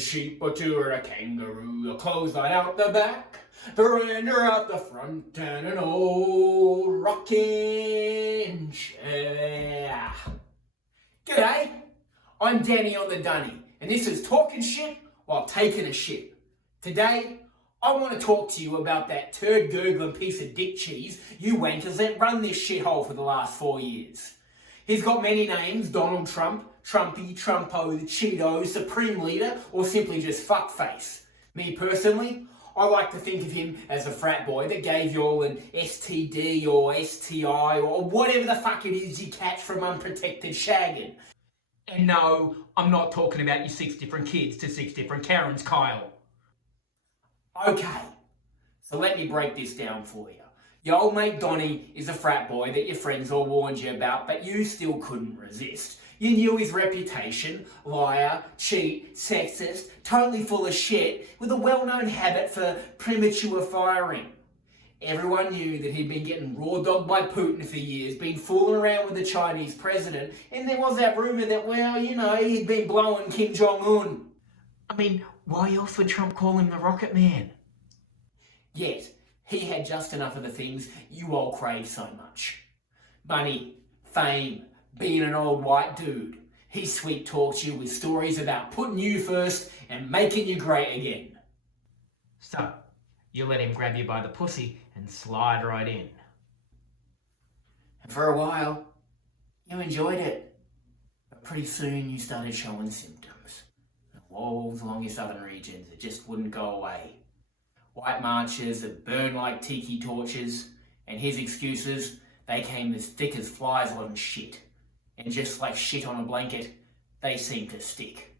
A sheep or two or a kangaroo, a clothesline out the back, veranda out the front, and an old rocking chair. G'day, I'm Danny on the Dunny, and this is Talking Shit While Taking a Shit. Today, I want to talk to you about that turd-gurgling piece of dick cheese you wankers let run this shithole for the last 4 years. He's got many names: Donald Trump, Trumpy, Trumpo, the Cheeto, Supreme Leader, or simply just fuckface. Me personally, I like to think of him as a frat boy that gave you all an STD or STI or whatever the fuck it is you catch from unprotected shagging. And no, I'm not talking about your 6 different kids to 6 different Karens, Kyle. Okay, so let me break this down for you. Your old mate Donny is a frat boy that your friends all warned you about, but you still couldn't resist. You knew his reputation: liar, cheat, sexist, totally full of shit, with a well-known habit for premature firing. Everyone knew that he'd been getting raw dogged by Putin for years, been fooling around with the Chinese president, and there was that rumour that, well, you know, he'd been blowing Kim Jong-un. I mean, why else would Trump call him the Rocket Man? Yet, he had just enough of the things you all crave so much. Money, fame, being an old white dude. He sweet talks you with stories about putting you first and making you great again. So, you let him grab you by the pussy and slide right in. And for a while, you enjoyed it. But pretty soon you started showing symptoms. The walls along your southern regions, it just wouldn't go away. White marches that burned like tiki torches, and his excuses, they came as thick as flies on shit. And just like shit on a blanket, they seemed to stick.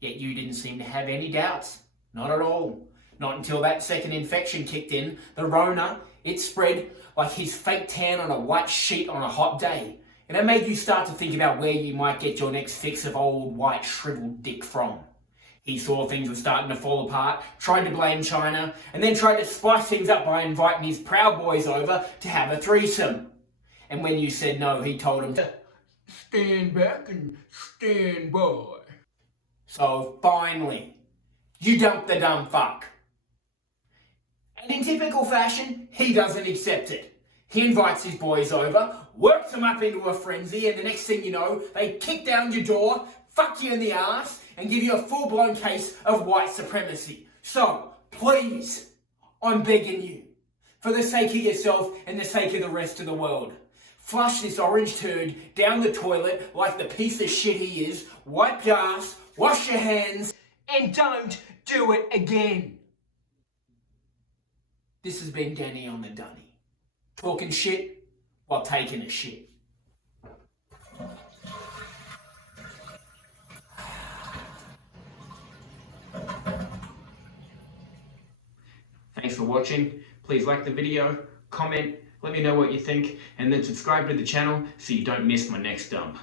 Yet you didn't seem to have any doubts. Not at all. Not until that second infection kicked in, the Rona. It spread like his fake tan on a white sheet on a hot day. And it made you start to think about where you might get your next fix of old white shriveled dick from. He saw things were starting to fall apart, tried to blame China, and then tried to spice things up by inviting his Proud Boys over to have a threesome. And when you said no, he told him to stand back and stand by. So finally, you dumped the dumb fuck. And in typical fashion, he doesn't accept it. He invites his boys over, works them up into a frenzy, and the next thing you know, they kick down your door, fuck you in the ass, and give you a full-blown case of white supremacy. So, please, I'm begging you, for the sake of yourself and the sake of the rest of the world, flush this orange turd down the toilet like the piece of shit he is, wipe your ass, wash your hands, and don't do it again. This has been Danny on the Dunny. Talking shit while taking a shit. Thanks for watching. Please like the video, comment, let me know what you think, and then subscribe to the channel so you don't miss my next dump.